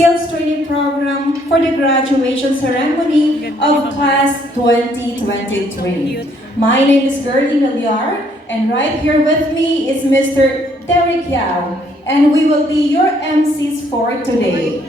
skills training program for the graduation ceremony of Class 2023. My name is Gertie Miliar, and right here with me is Mr. Derek Yao, and we will be your MCs for today.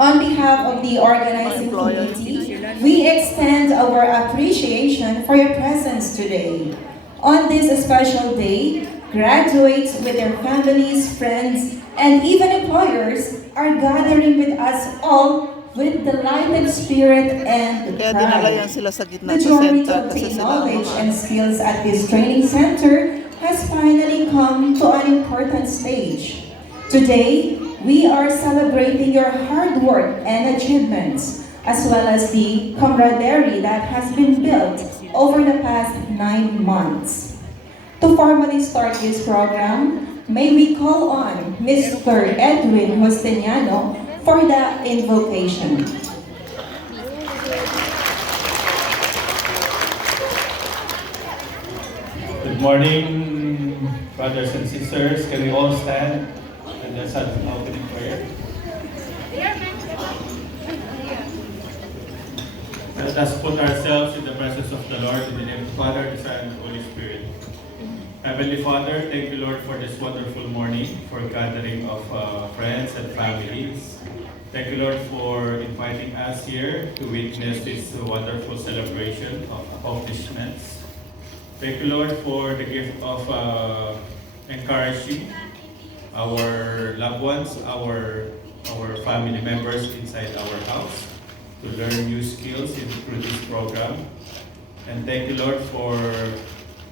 On behalf of the organizing committee, we extend our appreciation for your presence today. On this special day, graduates with their families, friends, and even employers are gathering with us all with delighted spirit and Kaya dinala yan pride. sila sa gitna The sa journey center to kasi obtain sila knowledge and skills at this training center has finally come to an important stage. Today, we are celebrating your hard work and achievements, as well as the camaraderie that has been built over the past 9 months. To formally start this program, may we call on Mr. Edwin Justiniano for the invocation. Good morning, brothers and sisters. Can we all stand and let's have an opening prayer? Let us put ourselves in the presence of the Lord in the name of the Father, the Son, and the Holy Spirit. Heavenly Father, thank you, Lord, for this wonderful morning, for gathering of friends and families. Thank you, Lord, for inviting us here to witness this wonderful celebration of accomplishments. Thank you, Lord, for the gift of encouraging our loved ones, our family members inside our house to learn new skills through this program. And thank you, Lord, for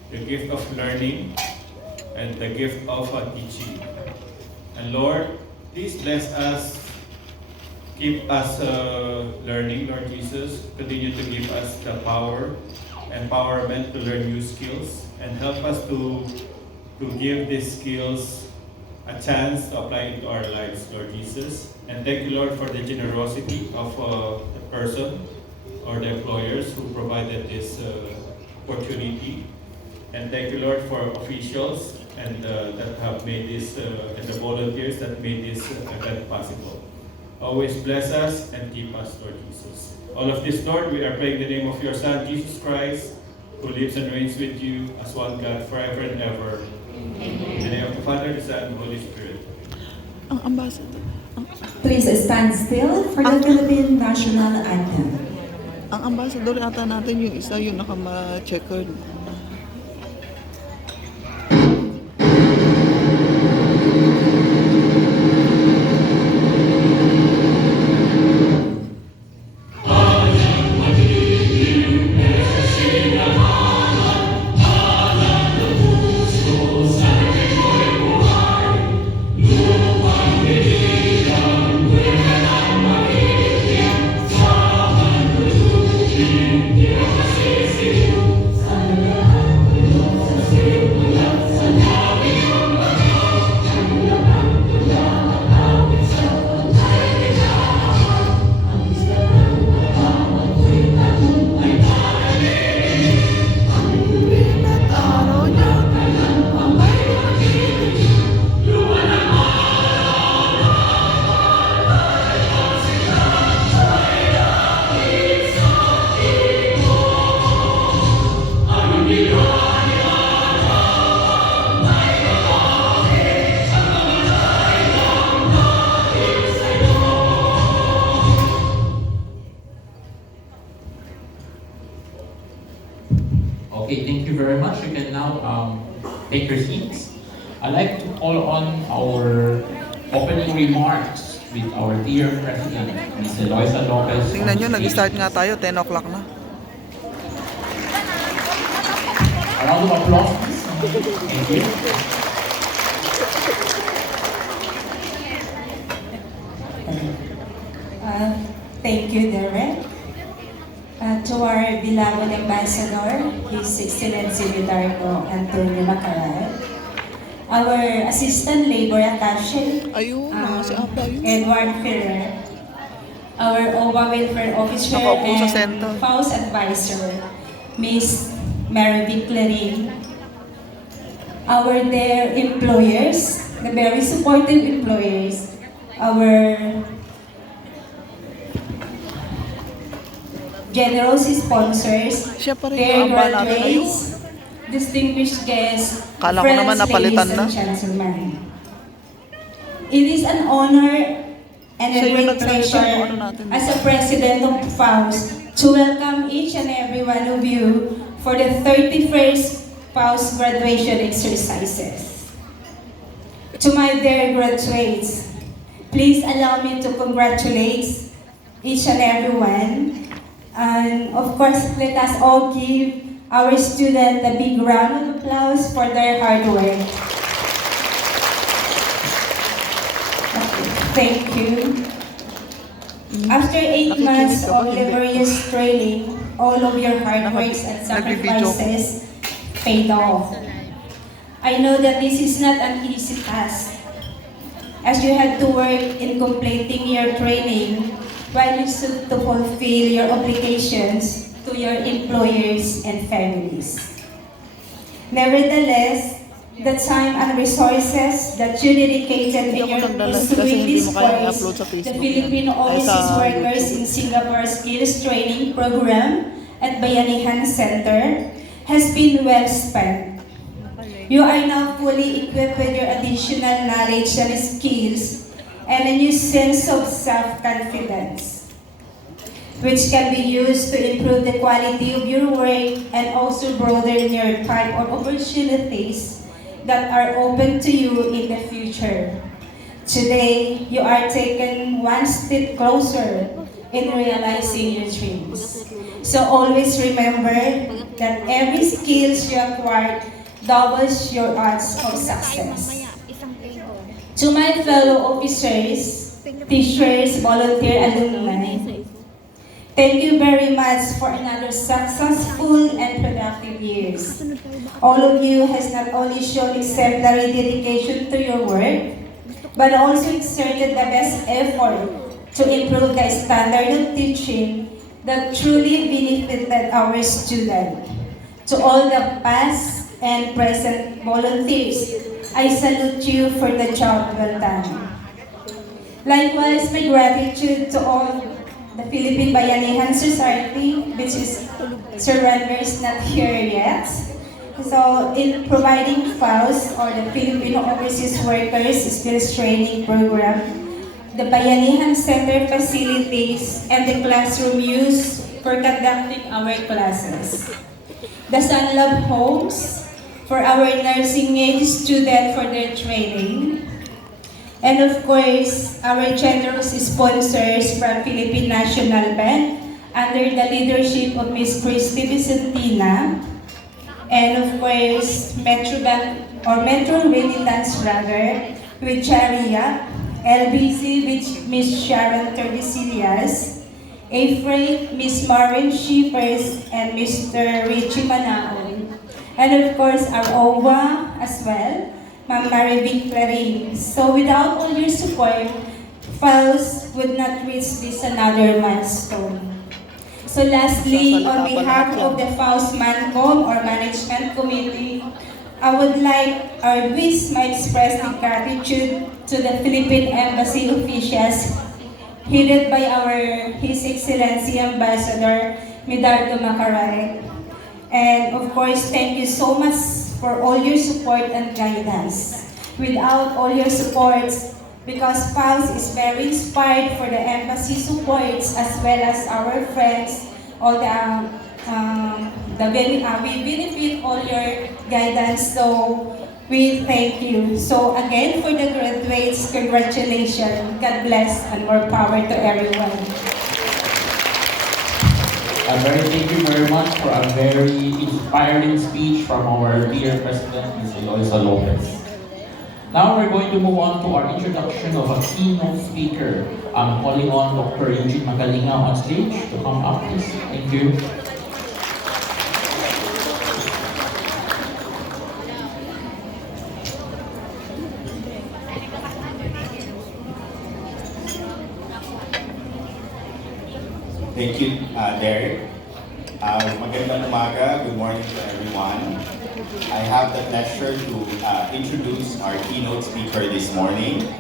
the gift of learning and the gift of teaching. And Lord, please bless us, keep us learning, Lord Jesus. Continue to give us the power, empowerment to learn new skills, and help us to give these skills a chance to apply into our lives, Lord Jesus. And thank you, Lord, for the generosity of the person or the employers who provided this opportunity. And thank you, Lord, for officials and that have made this and the volunteers that made this event possible. Always bless us and keep us, Lord Jesus. All of this, Lord, we are praying in the name of your Son, Jesus Christ, who lives and reigns with you as one God forever and ever. In the name of the Father, the Son, and the Holy Spirit. ang ambassador. Please stand still for the Philippine National Anthem. Ang ambassador ata natin yung isa yung nakama-checkered. Okay, thank you very much. You can now take your seats. I'd like to call on our opening remarks with our dear President, Ms. Eloisa Lopez. Tingnan nyo, nag-start nga tayo, 10 o'clock na. A round of applause, please. Thank you. Thank you, Derek. To our beloved Ambassador, His Excellency Ricardo Antonio Macaral, our Assistant Labor Attaché, Ayun, si Apa yun. Edward Ferrer, our OWA Welfare Officer Nakaupo sa center. and FAUS Advisor, Ms. Mary Vic Clarin, our dear employers, the very supportive employers, our generous sponsors, Siya pa rin their yung aba natin ngayon. graduates, distinguished guests, Kala ko friends, naman napalitan ladies na. and gentlemen. It is an honor and a Siya yung great nag-select pleasure ng ano natin. as a president of FAUS to welcome each and every one of you for the 31st FAUS graduation exercises. To my dear graduates, please allow me to congratulate each and everyone. And of course, let us all give our students a big round of applause for their hard work. Okay, thank you. After 8 months Nakikinig ka ba? of Hindi. laborious training, all of your hard works and Nagbibideo. sacrifices paid off. I know that this is not an easy task, as you had to work in completing your training while you sought to fulfill your obligations to your employers and families. Nevertheless, the time and resources that you dedicated in Hindi ako your naglalas kasi pursuing hindi this mo kaya course, i-upload sa the Facebook Filipino yan. Ay, Overseas sa Workers YouTube. in Singapore Skills Training Program at Bayanihan Center has been well spent. You are now fully equipped with your additional knowledge and skills and a new sense of self-confidence, which can be used to improve the quality of your work and also broaden your type of opportunities that are open to you in the future. Today, you are taken one step closer in realizing your dreams. So always remember that every skills you acquire doubles your odds of success. To my fellow officers, teachers, volunteer alumni, thank you very much for another successful and productive years. All of you has not only shown exemplary dedication to your work, but also exerted the best effort to improve the standard of teaching that truly benefited our students. To all the past and present volunteers, I salute you for the job well done. Likewise, my gratitude to all the Philippine Bayanihan Society, which is Sir Ranver is not here yet. So, in providing FAUS, or the Filipino Overseas Workers Skills Training Program, the Bayanihan Center facilities and the classroom used for conducting our classes. The Sunlove Homes for our nursing age students for their training. And of course, our generous sponsors from Philippine National Bank under the leadership of Ms. Christy Vicentina. And of course, Metro Bank or Metro Remittance rather, with Charia, LBC with Ms. Sharon Tordesillas, A-Freight, Ms. Maureen Shippers, and Mr. Richie Manaon. And of course, our OWA as well, Ma'am Maribig Clarin. So without all your support, FAUS would not reach this another milestone. So lastly, on behalf of the FAUS MANCOM or Management Committee, I would like or wish my express gratitude to the Philippine Embassy officials headed by His Excellency Ambassador Medardo Macaray. And of course, thank you so much for all your support and guidance. Without all your supports, because FAUS is very inspired for the embassy supports as well as our friends, all we benefit all your guidance. So we thank you. So again, for the graduates, congratulations. God bless and more power to everyone. Thank you very much for a very inspiring speech from our dear President, Ms. Eloisa Lopez. Now we're going to move on to our introduction of a keynote speaker. I'm calling on Dr. Eugene Magalinga on stage to come up, please. Thank you. Thank you, Derek. Magandang umaga. Good morning to everyone. I have the pleasure to introduce our keynote speaker this morning.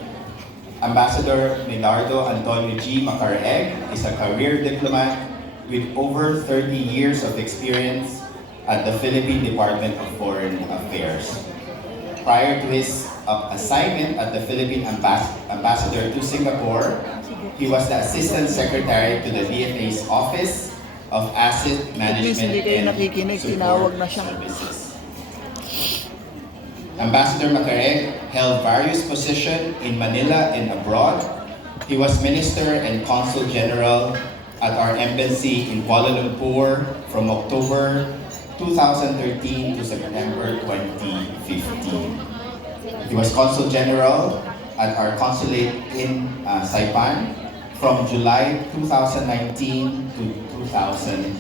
Ambassador Milardo Antonio G. Macaraeg is a career diplomat with over 30 years of experience at the Philippine Department of Foreign Affairs. Prior to his assignment at the Philippine Ambassador to Singapore, he was the Assistant Secretary to the DFA's Office of Asset Management hindi kayo and nakikinig, Support tinawag na siya. Services. Ambassador Macaraeg held various positions in Manila and abroad. He was Minister and Consul General at our embassy in Kuala Lumpur from October 2013 to September 2015. He was Consul General at our consulate in Saipan from July 2019 to 2012.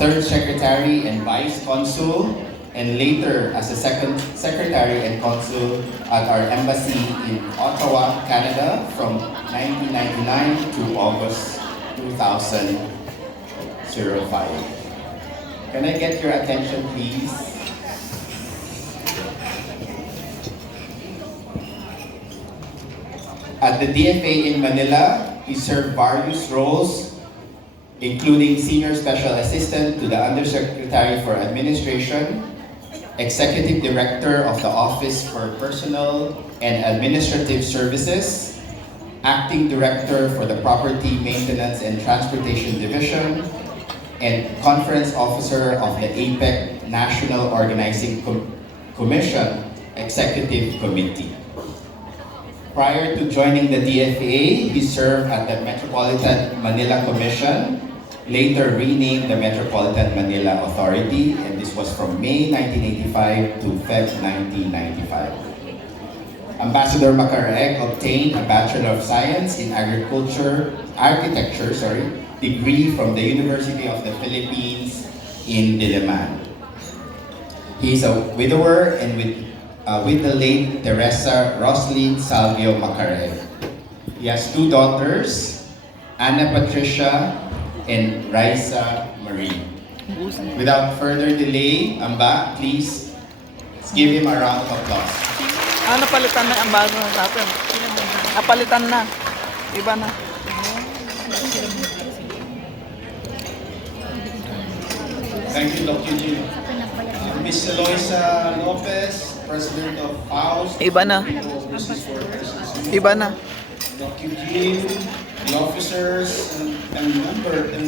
Third Secretary and Vice Consul, and later as a second Secretary and Consul at our embassy in Ottawa, Canada from 1999 to August 2005. Can I get your attention, please? At the DFA in Manila, he served various roles, including Senior Special Assistant to the Undersecretary for Administration, Executive Director of the Office for Personal and Administrative Services, Acting Director for the Property Maintenance and Transportation Division, and Conference Officer of the APEC National Organizing Commission Executive Committee. Prior to joining the DFA, he served at the Metropolitan Manila Commission, later renamed the Metropolitan Manila Authority, and this was from May 1985 to Feb 1995. Ambassador Macaraeg obtained a Bachelor of Science in Architecture degree from the University of the Philippines in Diliman. He is a widower and with the late Teresa Roslyn Salvio Macaraeg. He has two daughters, Ana Patricia and Raisa Marie. Without further delay, Amba, please give him a round of applause. Napalitan na ang bago natin. Napalitan na. Iba na. Thank you, Dr. G. Ms. Eloisa Lopez, President of FAUS. Iba na. Iba na. Dr. G, the officers and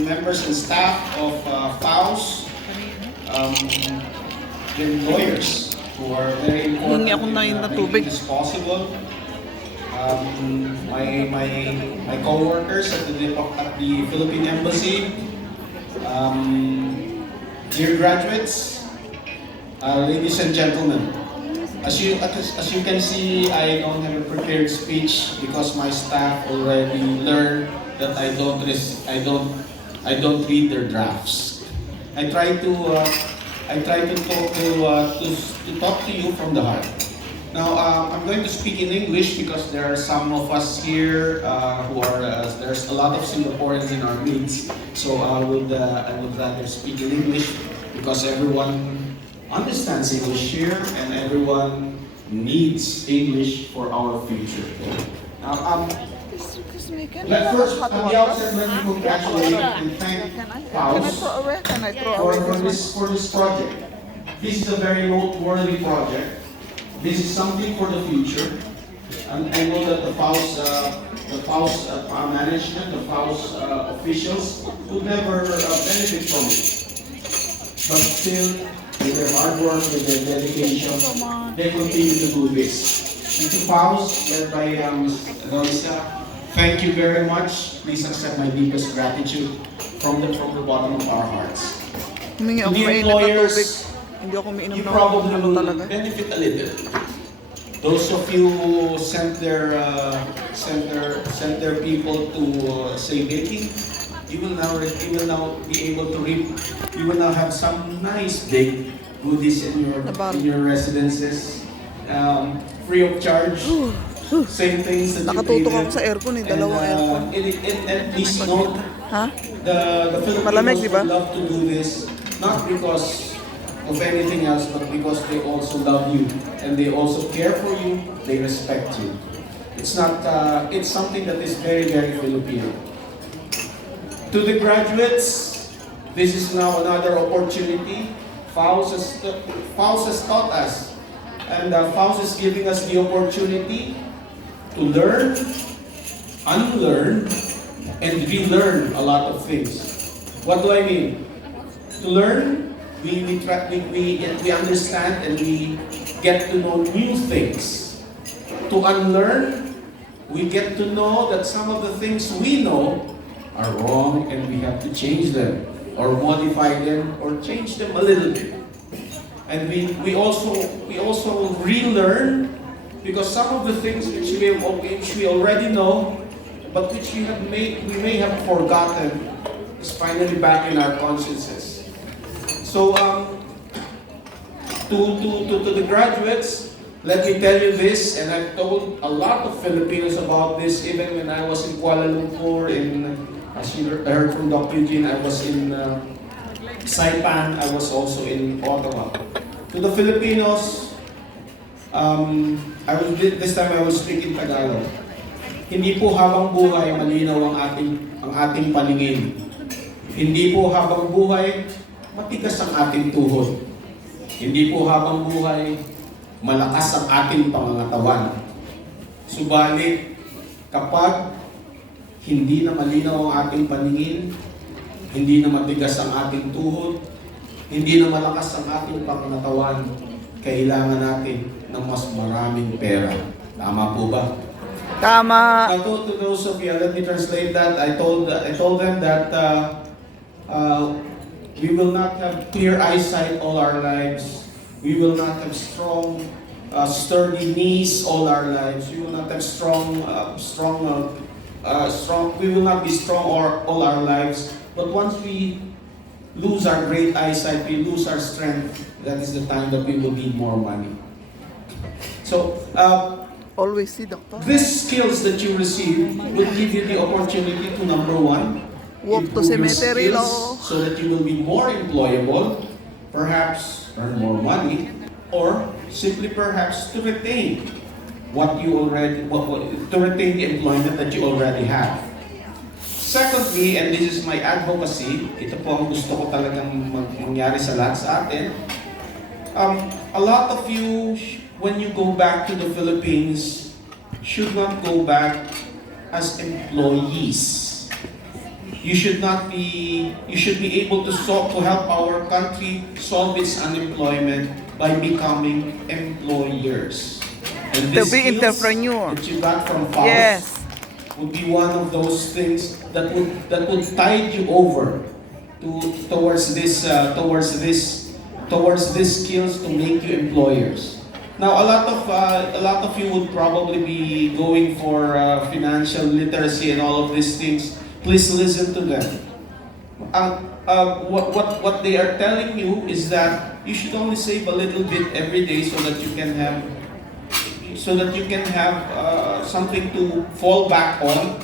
members and staff of FAUS, the lawyers who are very important Hingi ako na yun na making tubig. this possible. My co-workers at the Philippine Embassy, dear graduates, ladies and gentlemen, as you can see, I don't have a prepared speech because my staff already learned that I don't read their drafts. I try to talk to you from the heart. Now, I'm going to speak in English because there are some of us here who are, there's a lot of Singaporeans in our midst. So I would rather speak in English because everyone understands English here and everyone needs English for our future. Now, first, at the outset, let me congratulate and thank FAUS for this project. This is a very noteworthy project. This is something for the future, and I know that the FAUS management, the FAUS officials would never benefit from it. But still, with their hard work, with their dedication, they continue to do this. And to FAUS, led by Ms. Eloisa, thank you very much. Please accept my deepest gratitude from the bottom of our hearts. Humingi ako To the mainit na employers, tubig. Hindi ako umiinom you ng probably ano will talaga. benefit a little. Those of you who sent their people to say baking, you will now be able to reap. You will now have some nice big goodies in your residences, free of charge. Same things that you Nakatutok paid. ako sa aircon eh, dalawang aircon. And please note, Ha? the Malamig, Filipinos di ba? would love to do this not because of anything else, but because they also love you and they also care for you, they respect you. It's not. It's something that is very, very Filipino. To the graduates, this is now another opportunity. Faust has taught us, and Faust is giving us the opportunity to learn, unlearn, and relearn a lot of things. What do I mean? To learn, we understand and we get to know new things. To unlearn, we get to know that some of the things we know are wrong and we have to change them or modify them or change them a little bit. And we also relearn, because some of the things which we already know but which we may have forgotten is finally back in our consciences. So to the graduates, let me tell you this, and I've told a lot of Filipinos about this even when I was in Kuala Lumpur, as you heard from Dr. Eugene, I was in Saipan, I was also in Ottawa. To the Filipinos, this time I will speak in Tagalog. Hindi po habang buhay malinaw ang ating paningin. Hindi po habang buhay matigas ang ating tuhod. Hindi po habang buhay malakas ang ating pangangatawan. Subalit, kapag hindi na malinaw ang ating paningin, hindi na matigas ang ating tuhod, hindi na malakas ang ating pangangatawan, kailangan natin ng mas maraming pera. Tama po ba? Tama. To those of you, let me translate that. I told them that we will not have clear eyesight all our lives. We will not have strong, sturdy knees all our lives. We will not have we will not be strong all our lives. But once we lose our great eyesight, we lose our strength, that is the time that we will need more money. So, Always see, doctor. these skills that you receive will give you the opportunity to, number one, Walk to improve your cemetery, skills lo. so that you will be more employable, perhaps earn more money, or simply perhaps to retain to retain the employment that you already have. Secondly, and this is my advocacy, ito po ang gusto ko talagang mangyari sa lahat sa atin. A lot of you, when you go back to the Philippines, should not go back as employees. You should be able to help our country solve its unemployment by becoming employers. And To these be skills entrepreneur. that you got from Faust Yes. would be one of those things that would tide you over towards these skills to make you employers. Now, a lot of you would probably be going for financial literacy and all of these things. Please listen to them. What they are telling you is that you should only save a little bit every day so that you can have something to fall back on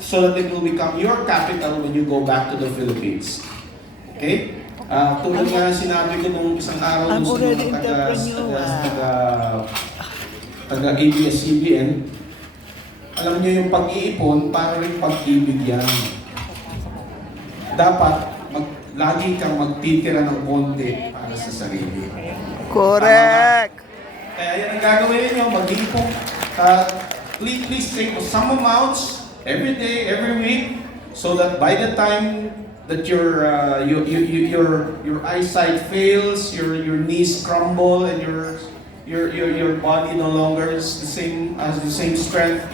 so that it will become your capital when you go back to the Philippines. Okay? Tulad nga sinabi ko nung isang araw I'm sa already mga entrepreneur. taga-ABS-CBN, alam niyo yung pag-iipon, para rin pag-ibig yan. Dapat lagi kang magtitira ng konti para sa sarili. Correct. Kaya yan ang gagawin niyo, mag-iipon. Please take some amounts every day, every week, so that by the time that your eyesight fails, your knees crumble, and your body no longer is the same strength,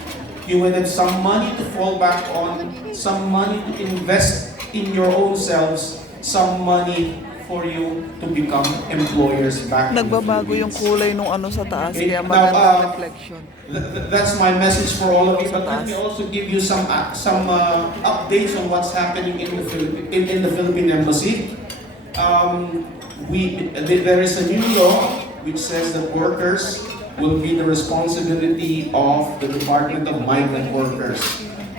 you will have some money to fall back on, some money to invest in your own selves, some money for you to become employers back. Nagbabago yung kulay nung ano sa taas, Okay, kaya now, maganda reflection. That's my message for all of you. But let me also give you some updates on what's happening in the Philippine Embassy. There is a new law which says that workers will be the responsibility of the Department of Migrant Workers.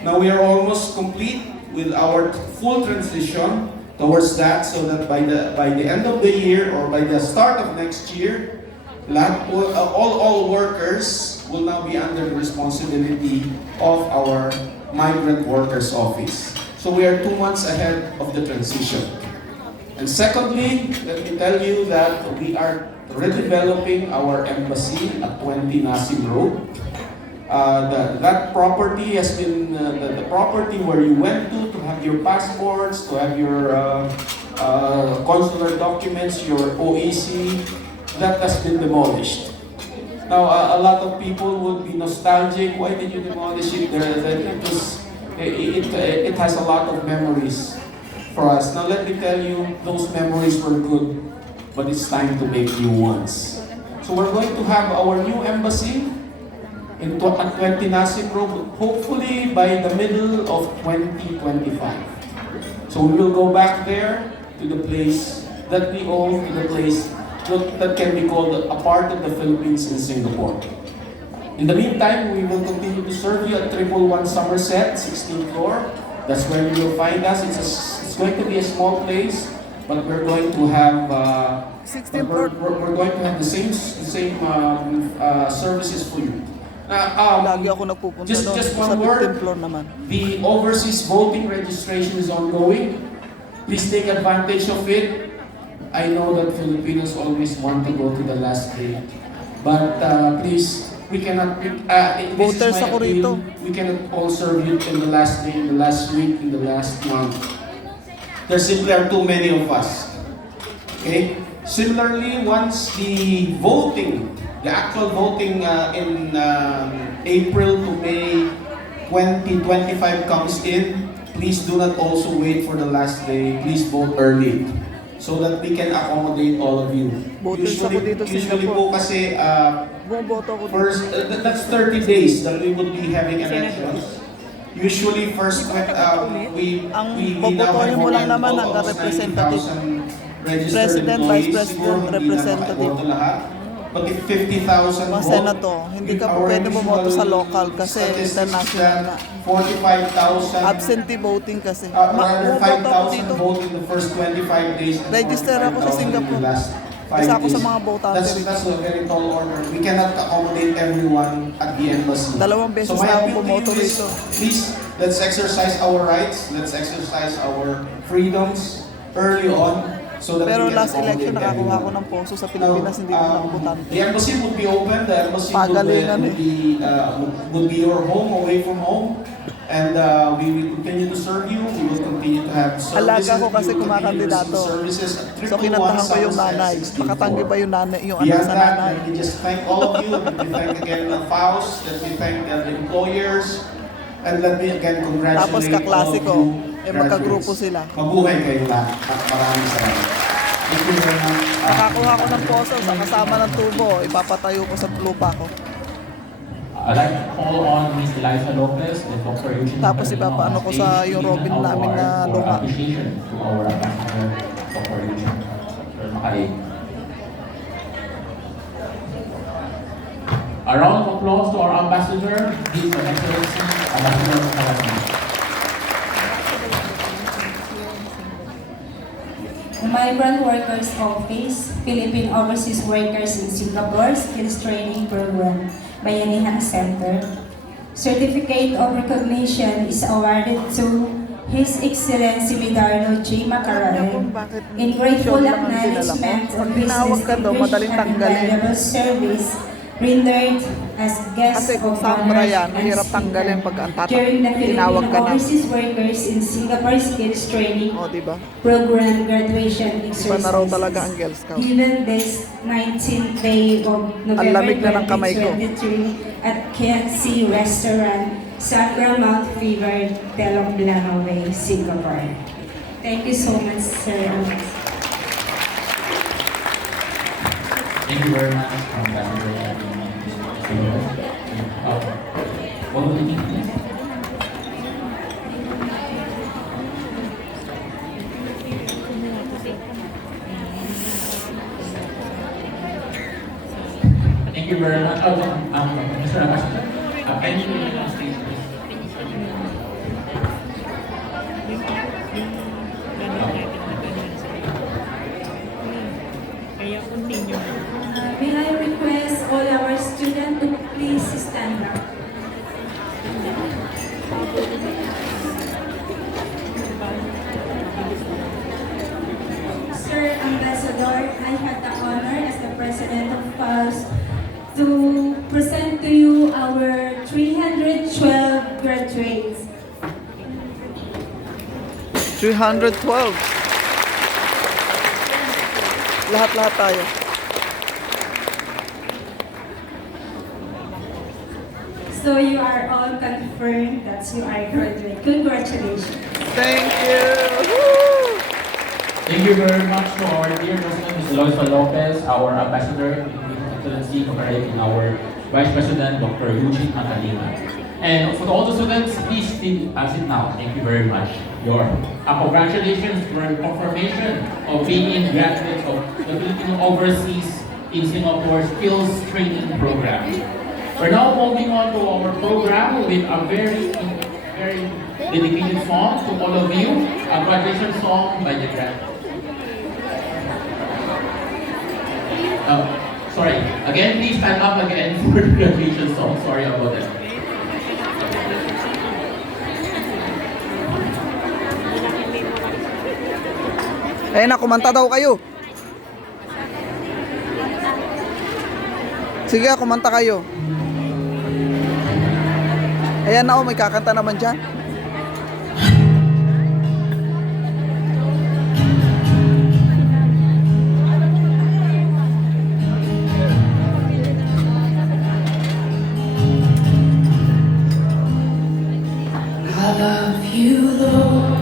Now we are almost complete with our full transition towards that, so that by the end of the year or by the start of next year, all workers will now be under the responsibility of our Migrant Workers Office. So we are 2 months ahead of the transition. And secondly, let me tell you that we are redeveloping our embassy at 20 Nasim Road. That property has been the property where you went to have your passports, to have your consular documents, your OEC. That has been demolished. Now, a lot of people would be nostalgic. Why did you demolish it there? It has a lot of memories for us. Now, let me tell you, those memories were good, but it's time to make new ones. So we're going to have our new embassy at 20 Nasim Road, hopefully by the middle of 2025. So we will go back there to the place that we own, to the place that can be called a part of the Philippines in Singapore. In the meantime, we will continue to serve you at 111 Somerset, 16th floor. That's where you will find us. It's going to be a small place, but we're going to have 16th floor. we're going to have the same services for you. Lagi ako nagpupunta Just doon. Sa one word. 15th floor naman. The overseas voting registration is ongoing. Please take advantage of it. I know that Filipinos always want to go to the last day, but please, we cannot. This Voters is my ako appeal. rito. We cannot all serve you in the last day, in the last week, in the last month. There simply are too many of us. Okay. Similarly, once the actual voting in April to May 2025 comes in, please do not also wait for the last day. Please vote early so that we can accommodate all of you. Voters ako dito sa Usually po Singapore. kasi Bumoboto ako dito. first that's 30 days that we would be having elections. Usually first we Ang now bobotohin have mo lang more than naman hanggang almost representative. 90,000 registered President, employees. Vice President, Siguro hindi na Representative. makaboto lahat. But if 50,000 Mga vote, senator, hindi ka our pwede bumoto sa usual local kasi statistics international that na. 45,000 Absentee voting kasi. rather Bumoboto ako 5,000 dito. vote in the first 25 days and Register ako sa 45,000 in the Singapore. last 5 Isa ako sa days. mga botante rito. That's a very tall order. We cannot accommodate everyone at the embassy. Dalawang beses my na ako appeal to bumoto you is, rito. Please, let's exercise our rights. Let's exercise our freedoms early on so that Pero we can last election accommodate nakakuha ako everyone. ng poso sa Pilipinas, hindi ako nakabutante. The embassy would be open. The embassy Pagalingan would be your home, away from home. And we will continue to serve you. We will continue to have services. Alaga ko kasi We will continue to kumakandidato. receive services at So kinantahan ko yung 111 nanay. Somerset, 16th Makatanggi floor. pa yung nanay, yung anak Beyond sa that, nanay. let me just thank all of you. Let me thank again the FAUS. Let me thank the employers. And let me again congratulate Tapos kaklase all ko, of you magkagrupo graduates. sila. Mabuhay kayong lahat. At maraming salamat. Thank you very much. Nakakuha ko ng poso sa kasama ng tubo, ipapatayo ko sa lupa ko. I'd like to call on Ms. Eliza Lopez and Dr. Eugene Tapos Catalino ipapaano on ko stage sa to yung give Robin an namin award na for luma. appreciation to our ambassador, Dr. Eugene. Sir Macarig. A round of applause to our ambassador, His Excellency Ambassador Macarig. The Migrant Workers Office, Philippine Overseas Workers in Singapore Skills Training Program, Bayanihan Center. Certificate of recognition is awarded to His Excellency Lidardo J. Macarare in grateful acknowledgement of his Tinawag ka daw, distinguished madaling and tanggalin. invaluable service rendered as guest Kasi kung of Sambra honor yan, and mahirap speaker tanggalin pag ang during the tinawag Philippine ka na. Overseas Workers in Singapore Skills Training O, diba? Program graduation Iba na raw exercises. talaga ang Girl Scout. Given this 19th day of November lamig na ng kamay ko. 2023 at KFC Restaurant, Sacra Mount Fever, Telok Blangah Way, Singapore. Thank you so much, Sir. Thank you very much, Ambassador. What would you think? Thank you very much. Mr. Ambassador, can you remain on stage, please? May I request all our students to please I had the honor as the president of PALS to present to you our 312 graduates. 312. Lahat-lahat tayo. So you are all confirmed that you are graduate. Congratulations. Thank you. Woo! Thank you very much to our dear President, Ms. Eloisa Lopez, our Ambassador in Excellency, in our Vice President, Dr. Eugene Catalina. And for all the students, please sit now. Thank you very much. Your congratulations for your confirmation of being graduates of the Filipino Overseas in Singapore Skills Training Program. We're now moving on to our program with a very dedicated song to all of you, a graduation song by the graduates. Sorry, again, please stand up again for the graduation song. Sorry about that. Eh na, kumanta daw kayo. Sige, kumanta kayo. Ayan na, may kakanta naman dyan. I love you, Lord.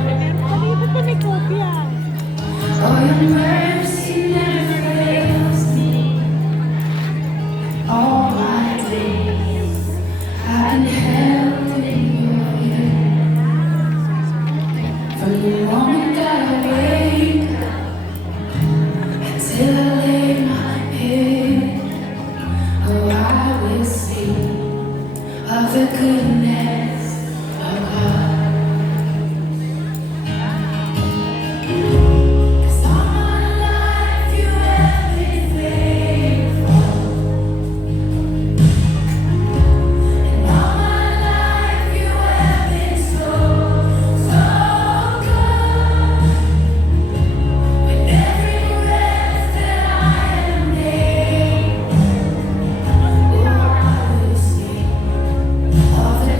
For your mercy never fails me. All my days I've been held in your hands. From the moment that I wake up until I lay my head, oh, I will sing of the goodness of God.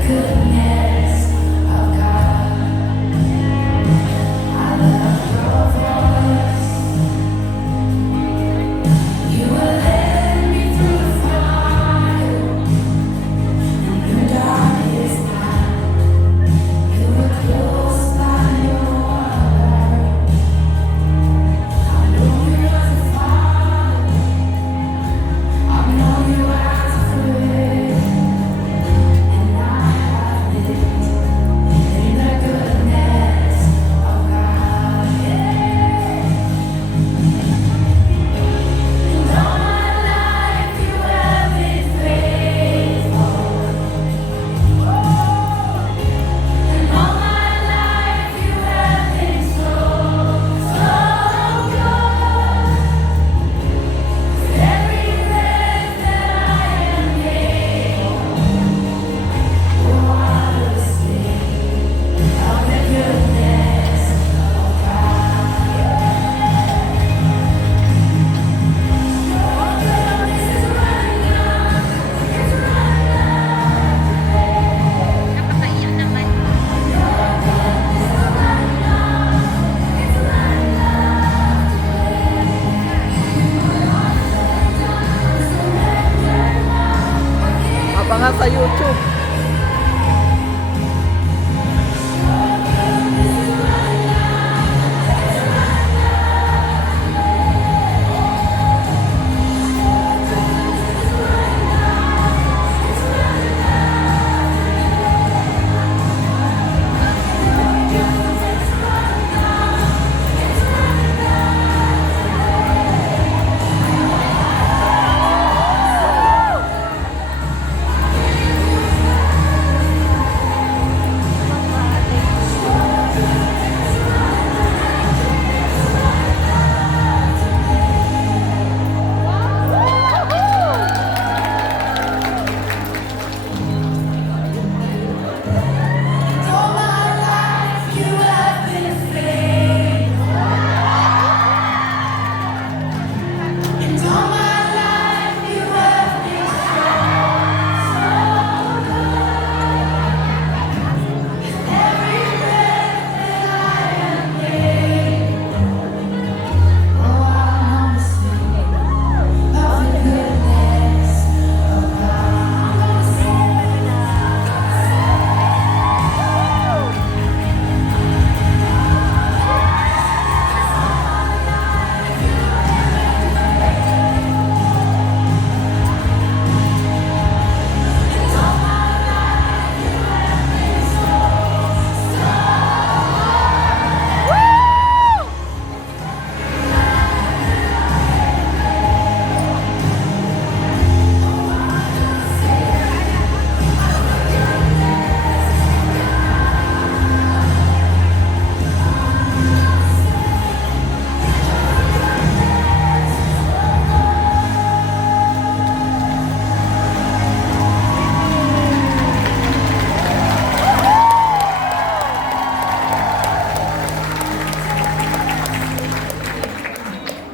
Good.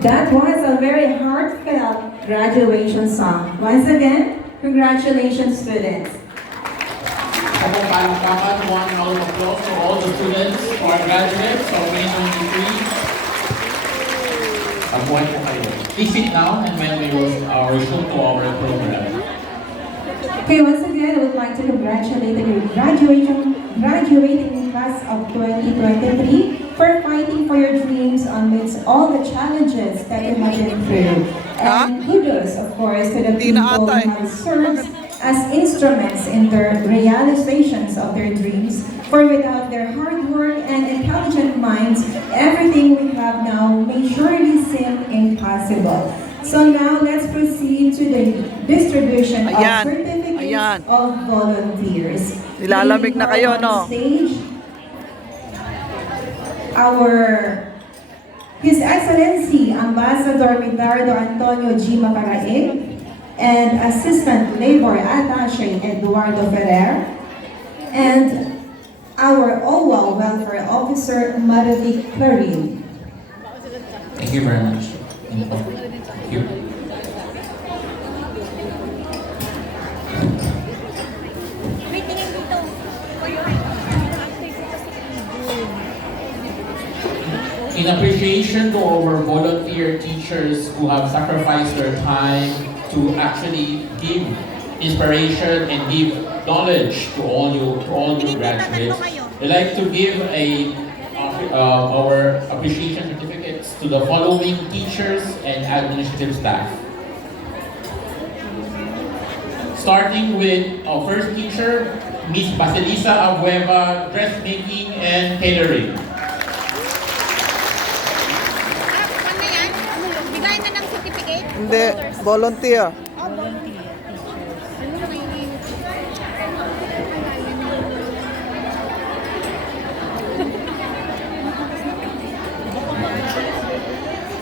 That was a very heartfelt graduation song. Once again, congratulations, students. Ako palakpakan, one round of applause to all the students who are graduates of 2023. Pagbuhay po kayo. Please sit down and when we will resume to our program. Okay, once again, I would like to congratulate the graduating class of 2023 for fighting for your dreams amidst all the challenges that you have been through. And kudos, of course, to the Di na people ata eh. who have served as instruments in their realizations of their dreams. For without their hard work and intelligent minds, everything we have now may surely seem impossible. So now let's proceed to the distribution of Ayan. certificates Ayan. of volunteers. Nilalamig na kayo, On no? stage, His Excellency Ambassador Ricardo Antonio G. Macaraig and Assistant Labor Attaché Eduardo Ferrer and our OWA Welfare Officer Marivic Clarin. Thank you very much. Thank you. In appreciation to our volunteer teachers who have sacrificed their time to actually give inspiration and give knowledge to all you graduates, we'd like to give our appreciation certificates to the following teachers and administrative staff. Starting with our first teacher, Miss Basilisa Abueva, Dressmaking and Tailoring. Ano yan? Bigay na ng certificate? Hindi, volunteer.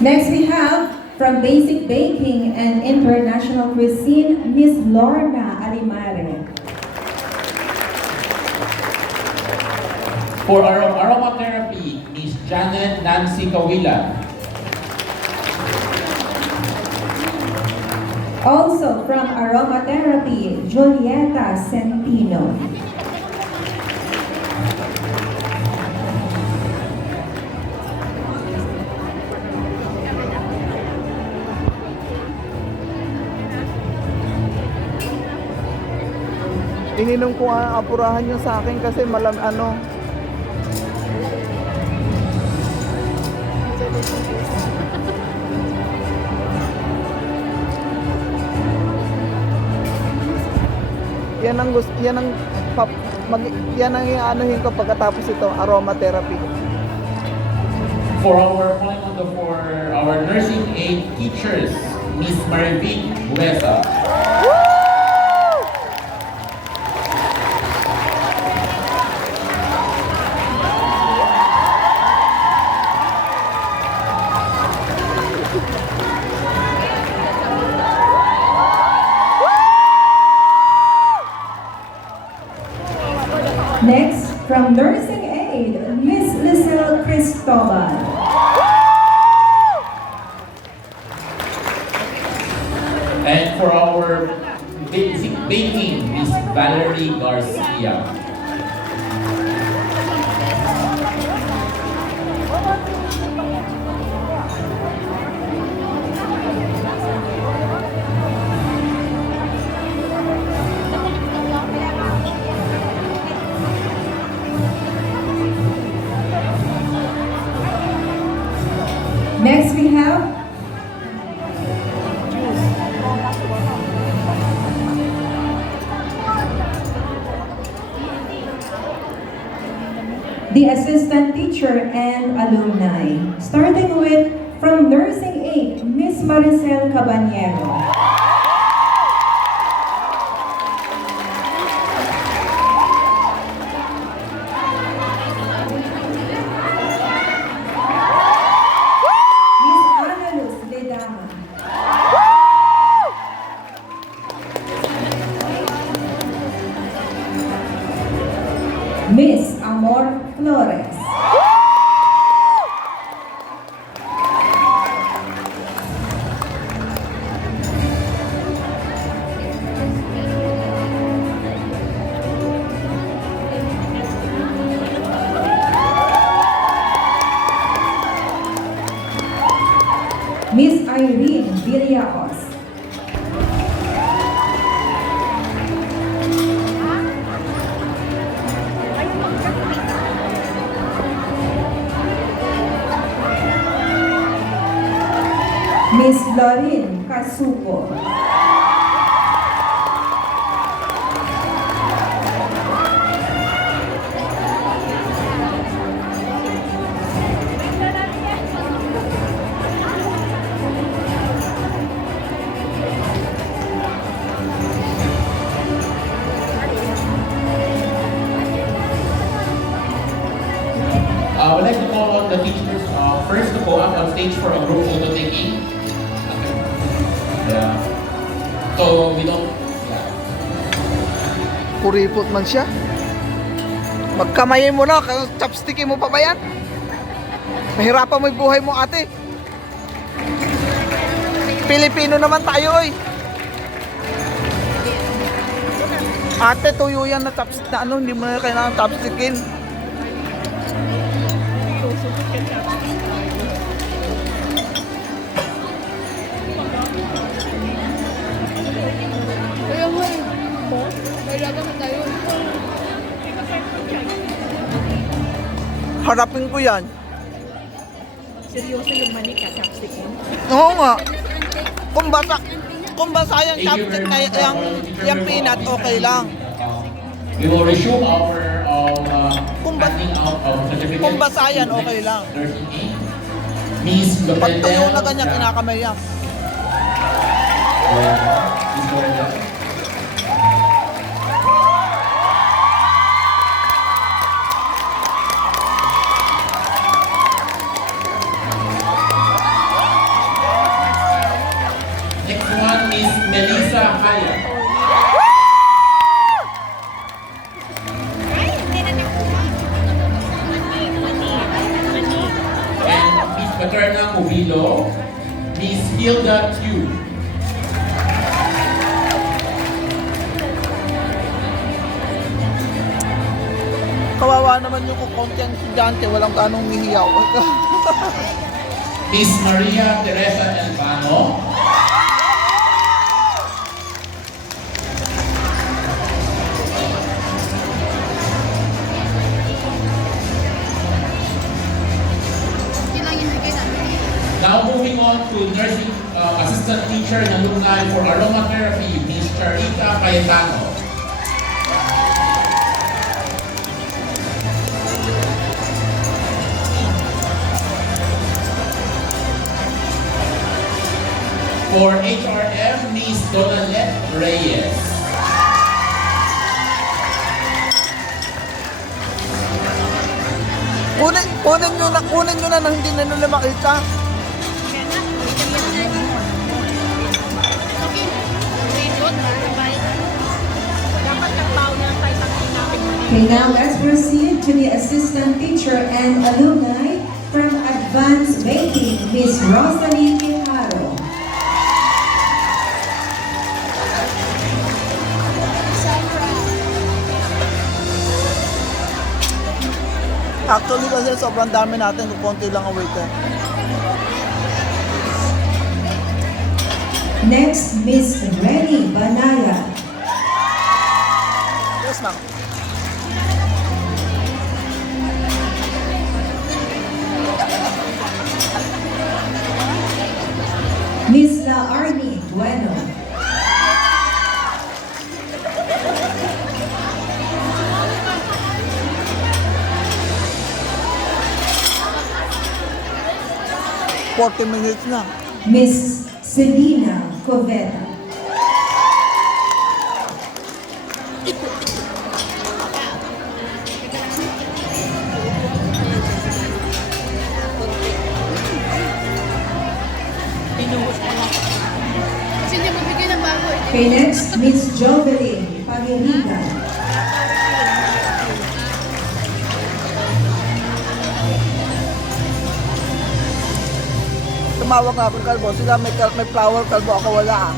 Next we have from Basic Baking and International Cuisine, Miss Lorna Alimare. For aromatherapy, Miss Janet Nancy Kawila. Also from Aromatherapy, Julieta Centino. Ininom ko nga apurahan yung sa akin kasi ano. Yan ang yan ang ianuhin ko pagkatapos ito, aromatherapy. For our nursing aid teachers, Miss Marivic Buesa. Next, from Nursing Aid, Miss Lizelle Cristobal. And for our basic baking, Miss Valerie Garcia. Next we have the assistant teacher and alumni. Starting with from Nursing Aid, Miss Maricel Cabanyero. Miss Ana Luz Ledama. Miss Amor Flores. Miss Lorin Casupo. I would like to call on the teachers first to go up on stage for a group photo taking. Okay. Yeah. So we don't. Yeah. Kuripot man siya. Magkamayin mo na, chopstickin mo pa ba yan? Mahirapan mo yung buhay mo, ate. Pilipino naman tayo, oy. Ate, tuyo yan na chopstick na ano, hindi mo na kailangan chopstickin. Kaya mo eh. Kaya naman tayo. Harapin ko yan. Seryoso yung manik ka, chopstick mo. Oo nga. Kung basa yung Thank you chopstick very na much, yung peanut, okay lang. We will resume our Kung ba- handing out of certificates. kung basa yan, to okay next lang. 38. Miss Pag tuyo na Lopendel. ganyan, kinakamay yan. Miss Lopendel. Next one is Melissa Haya. Ay, hindi na nakuha. And Miss Paterna Cubilo. Miss Hilda Q. Kawawa naman yung kukonti ang estudyante, walang ganong hihiyaw. Miss Maria Teresa Elvano. Yun lang yung bigay namin. Now moving on to nursing assistant teacher and alumni for aromatherapy, Miss Charita Cayetano. For HRM, Miss Donalette Reyes. Kunin nyo na nang hindi na nila makita. Kaya na, okay. Reload na. Dapat nagbaon na tayo sa namin. Okay, now let's proceed to the assistant teacher and alumni from Advanced Baking, Miss Rosalie Quijano. Actually kasi sobrang dami natin, kung konti lang ang waiter. Next, Miss Renny Banaya. Yes, ma'am. Miss La Arnie Bueno. $40 minutes na. Miss Selena Covera. Kasi hindi mabigay ng bago. Okay, next, Miss Jovelyn Pagirigan. Tumawag nga ako ng kalbo. Sila may flower, kalbo ako wala ah.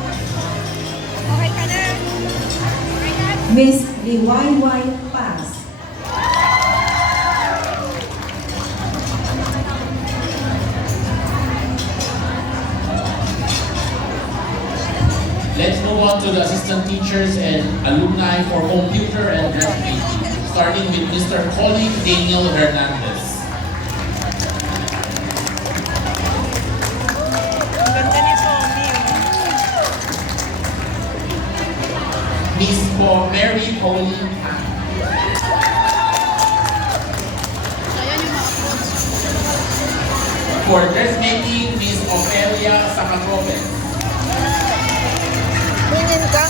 Okay ka na. Miss Liwayway Paz. Let's move on to the assistant teachers and alumni for computer and dressmaking, starting with Mr. Colin Daniel Hernandez. Ang ganda niya. Miss Po Mary Pauline Han. For dressmaking, Miss Ofelia Sacatropes. Tingin ka.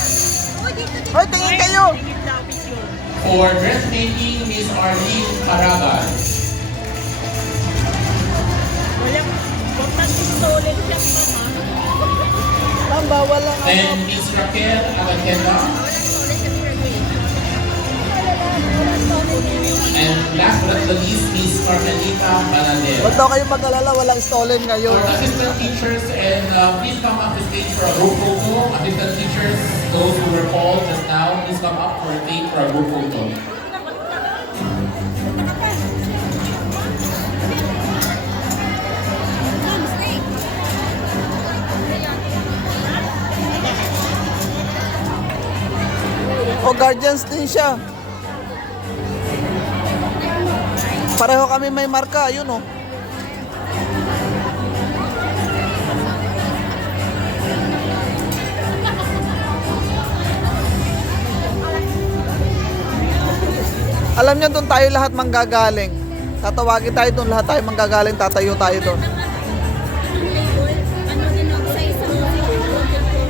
Hoy, tingin kayo. For dressmaking, Miss Arlene Caragal. Ang bawal lang ako. Then Miss Raquel Alagenda. And last but not the least, Miss Carmelita Manadel. Huwag daw kayong mag-alala, walang stolen ngayon. For assistant teachers, and please come up to stage for a group photo. Assistant teachers, those who were called just now, please come up for a group photo. O guardians din siya. Pareho kami may marka, yun o. Alam niyo, doon tayo lahat manggagaling. Tatawagin tayo doon, lahat tayo manggagaling, tatayo tayo doon.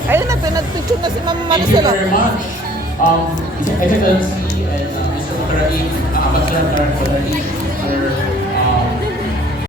Ayun na, pinag-picture na si Mama Thank you Maricela. very much. His Excellency and Mr. Mutaraim, Ambassador Mutaraim,